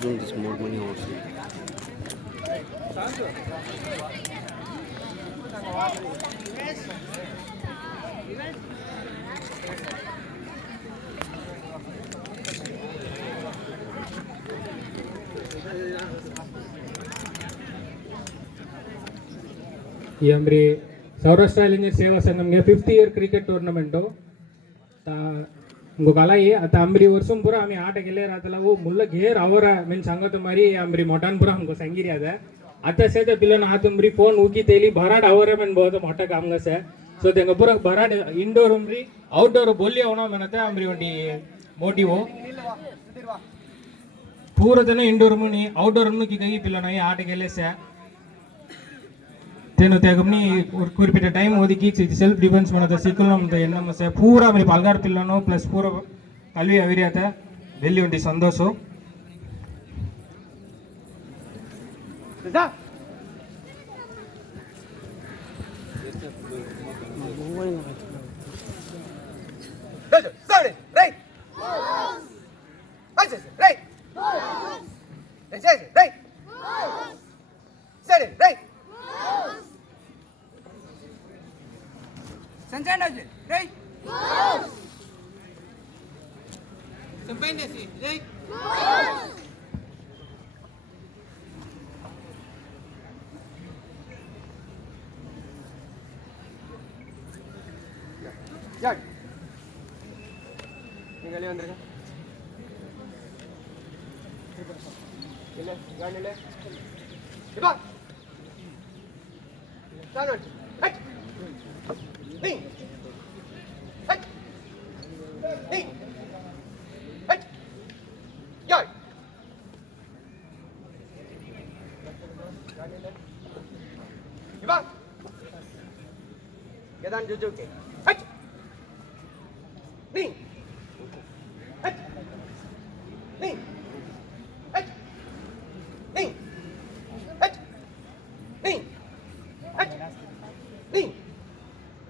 Zoom this more money also. ಈ ಅಂಬ್ರಿ Saurashtra engineer ಸೇವಾ ಸಂಘಮ್ಗೆ 5th year cricket ಟೂर्नामेंट गोगाला ये आता आमरी वर्षम पूरा आम्ही 8 गेले राहतला वो मुल्ला घेर आवरा मेन सांगतो मारी आमरी मोठान पूरा हमको संगीरी आता आता से ते पिलन हात उमरी फोन उकी तेली भराड आवरा मेन बहुत मोठा काम गसे सो तेंगा पूरा भराड इंडोर उमरी आउटडोर बोली होना मनते आमरी ओंडी मोटिवो पूरा तना इंडोर मुनी आउटडोर मुनी की गई पिलन ये 8 गेले से तेनो तेगमनी कुरिपिट टाइम ओदिकी सेल्फ डिफेंस मनत सिक्कुलम एन्नम से पूरा मेरी पालगार पिल्लनो प्लस पूरा कल्वी अविर्यात वेल्ली उंटी संतोषो Sanjana ji, right? Sampainya sih, right? Ya. Tinggal lihat mereka. Nile, jangan nile. Cepat. Jangan. Hei. Ning. Hei. Ning. Hei. Yai. Cepat. Kedan jujur ke. Hei. Ning. Hei. Ning. Hei. Ning. Hei. Ning. Hei. Ning.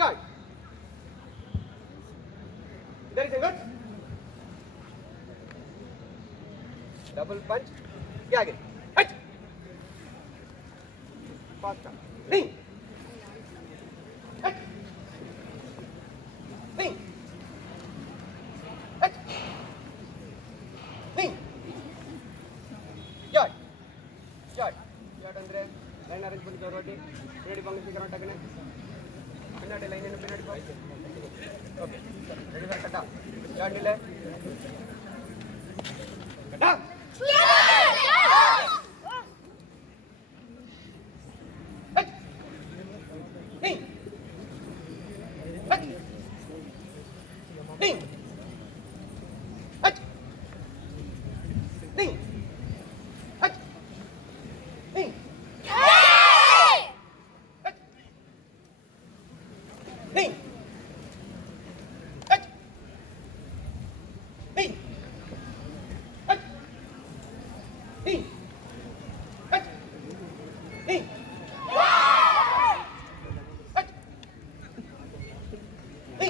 Yai. Dari single. Double punch. क्या आगे? हट. Faster. Ning. हट. Ning. हट. Ning. Yai. Yai. Yai andre. Line arrange பண்ணி தரோடி. Ready பண்ணி சீக்கிரம் டக்குனு. பின்னாடி லைன் என்ன பின்னாடி போ. ஓகே. ரெடி வர கட்டா. யார் நில. கட்டா. Hut. Ning. Hut. Ning. Hut. Ning. Hut. Ning. Hut. Ning. Hut. Ning. Hut. Ning. Hut. Ning. Hut. Ning.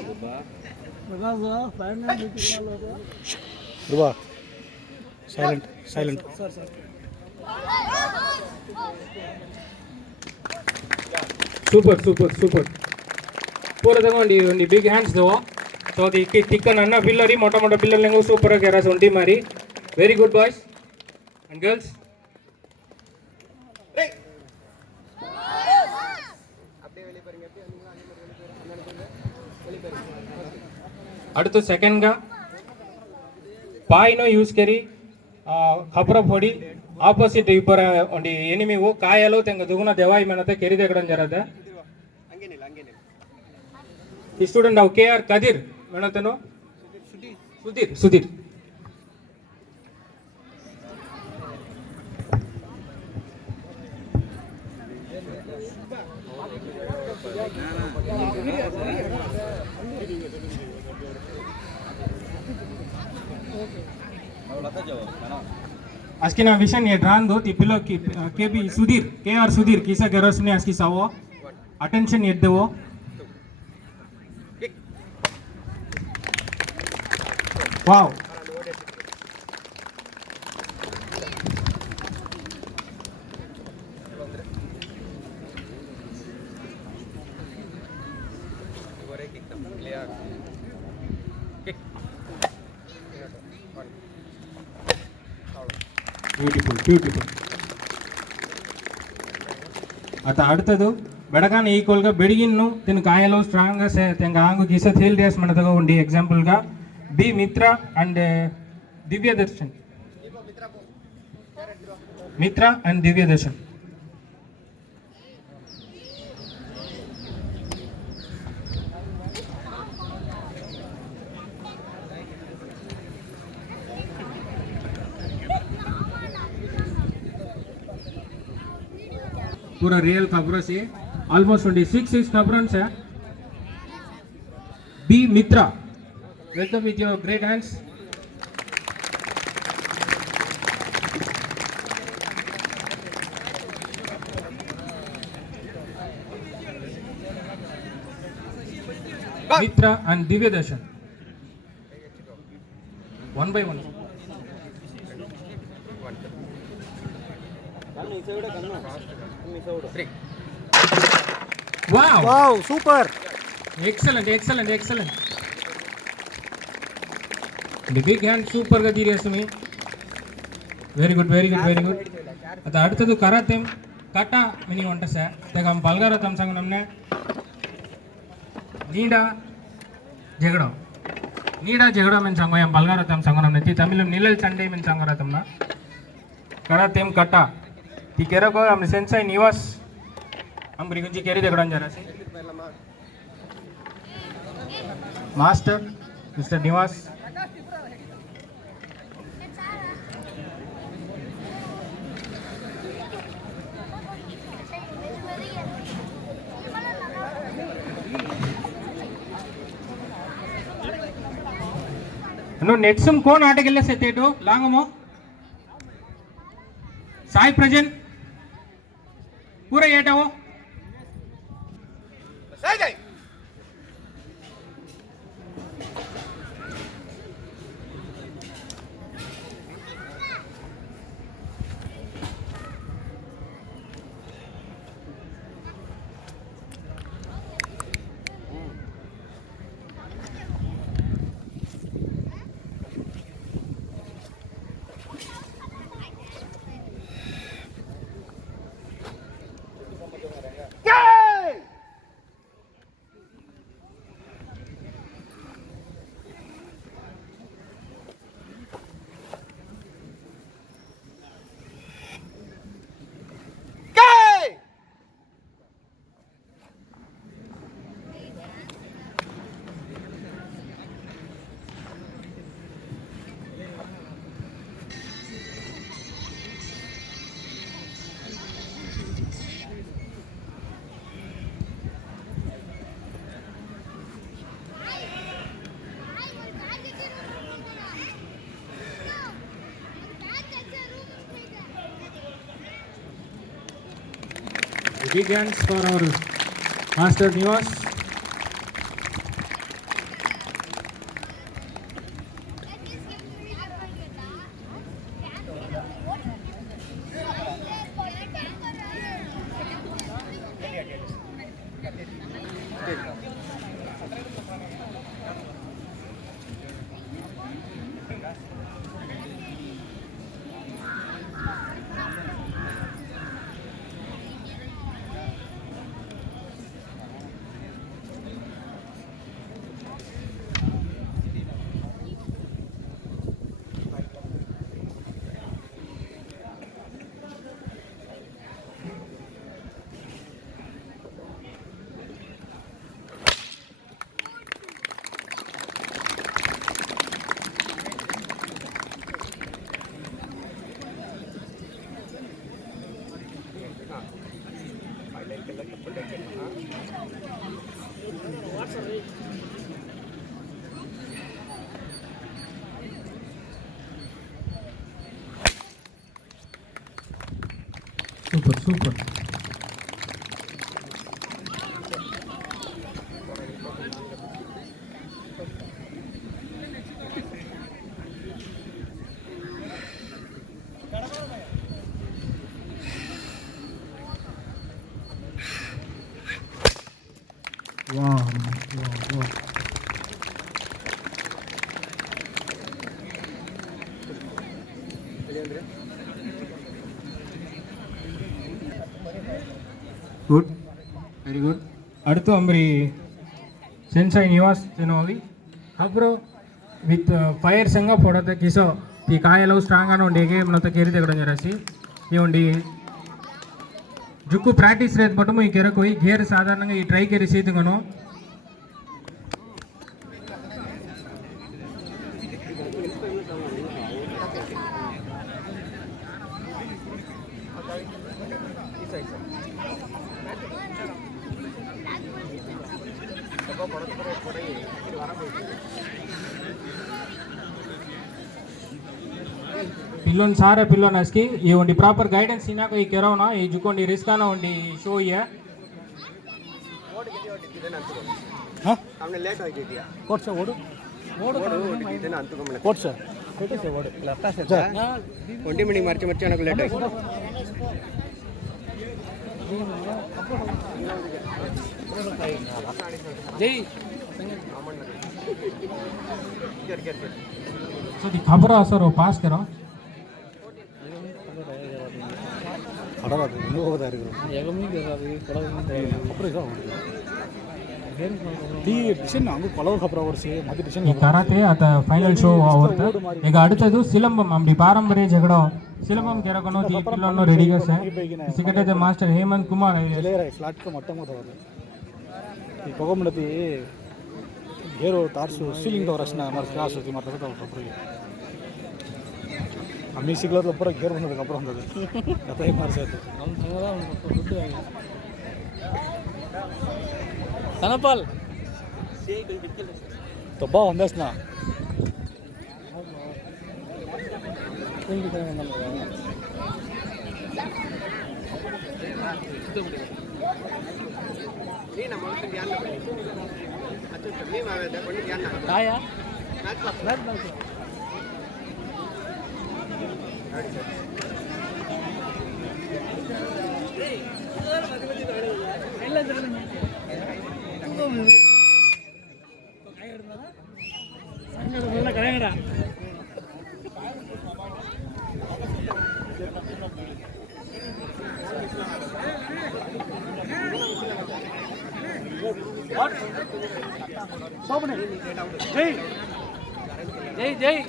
Ruba. Silent. Silent. Super super super ಪೂರ ತಗೊಂಡು ಒಂದು ಬಿಗ್ ಹ್ಯಾಂಡ್ಸ್ ದೋ ಸೊ ದಿ ತಿಕ್ಕನ್ ಅನ್ನ ಪಿಲ್ಲರಿ ಮೊಟ್ಟ ಮೊಟ್ಟ ಪಿಲ್ಲರ್ ಲೆಂಗು ಸೂಪರ್ ಆಗಿ ಕೆರಸ್ ಉಂಟಿ ಮಾರಿ very good boys and girls Right. அப்படியே வெளிய பாருங்க அப்படியே நீங்க அங்க வெளிய பாருங்க அடுத்து செகಂಡ್ಗ ಪಾಯಿನೋ ಯೂಸ್ ಕರಿ ಖಬ್ರ ಪೊಡಿ ಆಪೋಸಿಟ್ ಇಬ್ಬರ ಒಂದು ಎನಿಮಿಗೂ ಕಾಯಲು ತೆಂಗ ದುಗುಣ ದೇವಾಯಿ ಮೆನತೆ ಕೆರಿದೆ ಕಡೆ ಜರದೆ ಹಂಗೆ ನಿಲ್ಲ ಹಂಗೆ ನಿಲ್ಲ ಈ ಸ್ಟೂಡೆಂಟ್ ಅವು KR ಕದಿರ್ ಮೆನತನು Sudhir Sudhir Aski na vision ye dran do ti pilo ki KB Sudhir KR Sudhir kisa gerosne aski sawo attention yeddevo wow beautiful beautiful. आता அடுத்தது ಬೆಡಗಾನ ಈಕ್ವಲ್గా ಬೆಡಗಿನ್ನು ತಿನ್ನ ಕಾಯಲು ಸ್ಟ್ರಾಂಗ್ ಸೆ ತೆಂಗ ಆಂಗು ಗಿಸ ಥೇಲ್ ಡ್ಯಾಸ್ ಮಾಡದಾಗ ಉಂಡಿ ಎಕ್ಸಾಂಪಲ್గా ಬಿ ಮಿತ್ರ ಅಂಡ್ ದಿವ್ಯ ದರ್ಶನ್. ಮಿತ್ರ ಅಂಡ್ ದಿವ್ಯ ದರ್ಶನ್. पूरा रियल खबरों से ऑलमोस्ट 26 खबरों से B Mitra welcome with your great hands. Mitra and Divya Darshan 1 by 1. Wow! Wow, super! Excellent, excellent, excellent. The big hand super गा दिरी असमी. Very good, very good, very good. आता அடுத்து तो करातेम काटा मिनी वंटस है. तेगा हम बालगारा तम सांगू नमने. नीडा झगड़ा. नीडा झगड़ा में सांगू हम बालगारा तम सांगू नमने. ती तमिल में नीलल चंडे में सांगू रहा तमना. करातेम काटा. ती केरा को हम सेंसाई निवास हम गुंजी कैरी देखड़ा जा रहा है. मास्टर मिस्टर निवास. नो नेट्सम कोण आटे गेले सेतेटो लांगमो साई प्रजन पूरा ఏటావో Sajay. Big hands for our master Nivas. Super, super. Wow, wow, wow. Good very good அடுத்து அம்பரி சென்சாய் நிவாஸ் தினோவி அப்புறம் ವಿತ್ ಫೈರ್ ಸಂಘ ಪೊಡತ ಕಿಸೋ ಈ ಕಾಯೆಲ್ಲವು ಸ್ಟ್ರಾಂಗ್ ಆನ ಒಂದು ಗೇಮ್ ನತ್ತ ಕೇರಿತೆ ಕಡೆ ರಸಿ ಈ ಒಂದು ಜುಕ್ಕು ಪ್ರಾಕ್ಟೀಸ್ ರೇತ್ ಬಟ್ಟಮು ಈ ಕೆರಕು ಈ ಗೇರ್ ಸಾಧಾರಣಂగా ಈ ಟ್ರೈ ಕೆರಿ ಸೀತುಗನು पिल्लोन सारे पिल्लोन अस्की ये वंडी प्रॉपर गाइडेंस इना को ये करो ना ये जुकोंडी रिस्क ना वंडी शो ये हाँ हमने लेट हो गया कोट से ओडू ಇದನ್ನ ಅಂತುಕೊಂಬಳೆ कोट से कोट से ओडू ಲಫ್ಟಾ ಸರ್ 20 ಮಿನಿಟ್ ಮಾರ್ಚ್ ನನಗೆ ಲೇಟ್ ಆಯ್ತು जय सो दी खबर सर वो पास करो அடராது இன்னும் ಹೋಗದಾ ಇರು टी डिसीजन अंगु कलव खबर वर्षे मध्य डिसीजन ಈ ಕರಾತೆ ಅತ ಫೈನಲ್ ಶೋ ಆವರ್ತ ಈಗ அடுத்தது ಸಿಲಂಬಂ ಅಂಬಿ ಪಾರಂಪರ್ಯ ಜಗಳ ಸಿಲಂಬಂ ಕೆರಕನೋ ದಿ ಪಿಲ್ಲೋನು ರೆಡಿಗ ಸರ್ ಸಿಕಟೆ ಮಾಸ್ಟರ್ ಹೇಮಂತ್ ಕುಮಾರ್ ಎಲೆರ ಫ್ಲಾಟ್ ಕ ಮಟ್ಟ ಮತ ಹೋದ ಈ ಪಗೋಮಣತಿ ಗೇರೋ ತಾರ್ಸು ceiling the Rachana Mar class ಹೋತಿ ಮಾಡ್ತದ ಒಬ್ಬರಿಗೆ ಅಮ್ಮಿ ಸಿಗ್ಲದ ಒಬ್ಬರ ಗೇರ್ ಬಂದದ ಕಬ್ಬರ ಬಂದದ ಕತೆ ಮಾರ್ಸೈತು ನಮ್ಮ ಸಂಗದ ಒಂದು ದುಡ್ಡು ಆಗಿ ತನಪಾಲ್ तो बा होंदस ना काया सोबने जय जय जय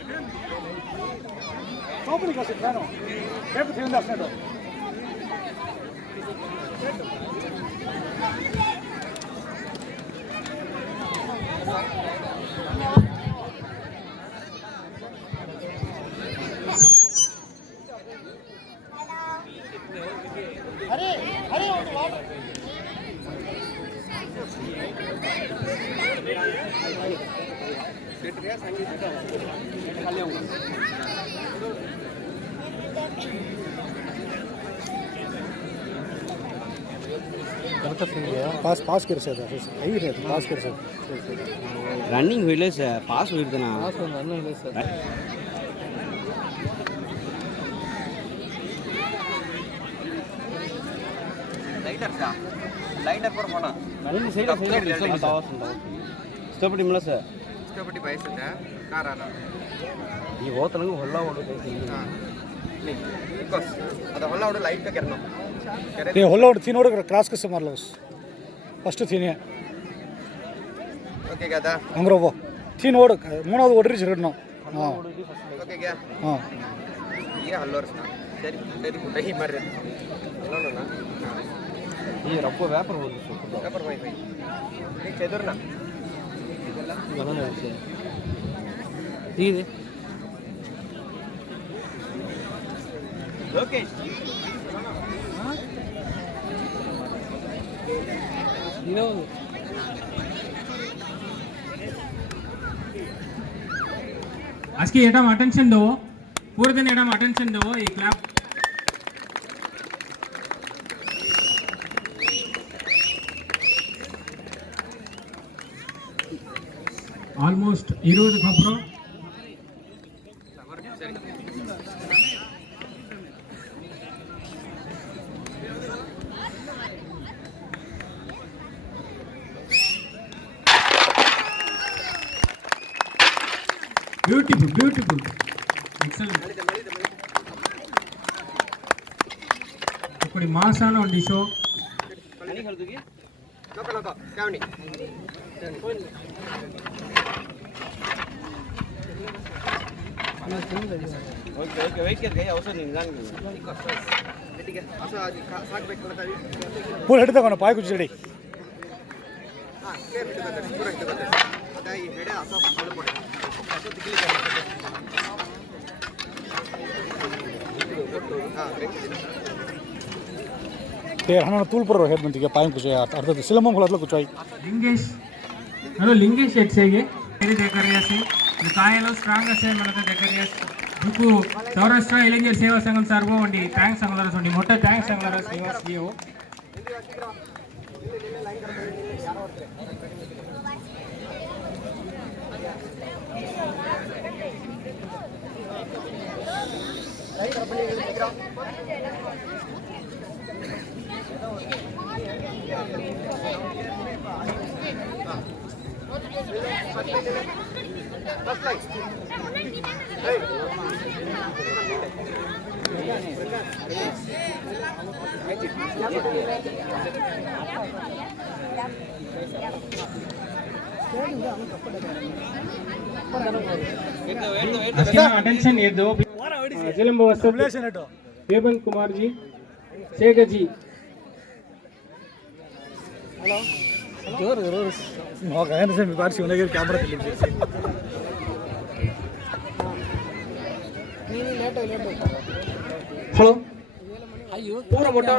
सोबने का सिखानो टेप थे अंदर अपने अरे अरे पास पास कर सकता है यही रहता पास कर सकता रनिंग हुईले से पास हुई ना पास रनिंग हुईले से लाइटर पर போனா रनिंग सही सही आवाज उंटा ಇಷ್ಟಪಟ್ಟು ಇಲ್ಲ ಸರ್ ಇಷ್ಟಪಟ್ಟು ಬಯಸುತ್ತೆ ಕಾರಣ ಈ ಹೋತನಂಗೆ ಹೊಳ್ಳ ಹೊಡು ಹಾಂ ಬಿಕಾಸ್ ಅದು ಹೊಳ್ಳ ಹೊಡು ಲೈಟ್ का करना ये होल्ड आउट तीन ओवर क्रॉस के से मार लो फर्स्ट तीन है ओके गदा अंगरो वो तीन ओवर ಮೂರನೇ ಓಡ್ರಿ ಜರಡ್ನೋ ಹಾಂ ಓಕೆ ಗ್ಯಾ ಹಾಂ ಈಗ ಹಲ್ಲೋರ್ಸ್ನ ಸರಿ ಸರಿ ಪುಟ್ಟ ಹಿ ಮರ್ರೆ ನೋಡೋಣ ಈ ರಪ್ಪ ವ್ಯಾಪಾರ ಹೋದು ವ್ಯಾಪಾರ ಬೈ ಬೈ ಈಗ ಚೆದರ್ನ ಗಮನ ಇರುತ್ತೆ ಹೀಗೆ ಓಕೆ ಇನ್ನೊಂದು आज की एडम अटेंशन दो पूरे दिन एडम अटेंशन दो एक क्लैप ऑलमोस्ट 20 खबरों ब्यूटीफुल ब्यूटीफुल एक्सेलेंट அப்படி மாசான ஒரு டிஷோ. नको काय म्हणे ओके ओके वेट कर गई औषध निघाल ठीक आहे असं आधी साठ बेट करत आली ಫುಲ್ ಹಿಡಿತಗೋಣ ಪಾಯ್ ಕುಚ್ಚಡಿ हां ते हिडत पुरा हिडत आता ही हेडे असं फळ पडे असं तिकली हां ते हना तूल पर हेड म्हणते पाय कुचे अर्थात सिलमम खोलातलं कुचाई లింగేష్ హలో లింగేష్ ఎట్సేగే ఇది దగ్గర చేసి కాయలు స్ట్రాంగ్ అసే మనకు దగ్గర చేసి దుకు సౌరాష్ట్ర ఇలంజర్ సేవా సంఘం సార్బో వండి థ్యాంక్స్ అంగలరస్ వండి మొట్ట థ్యాంక్స్ అంగలరస్ నివాస్ జియో अटेंशन ये दो जिलंब वस्तु बेबन कुमार जी शेखर जी जोर जोर हो गया ना से बार से उन्हें कैमरा फिल्म हेलो पूरा मोटा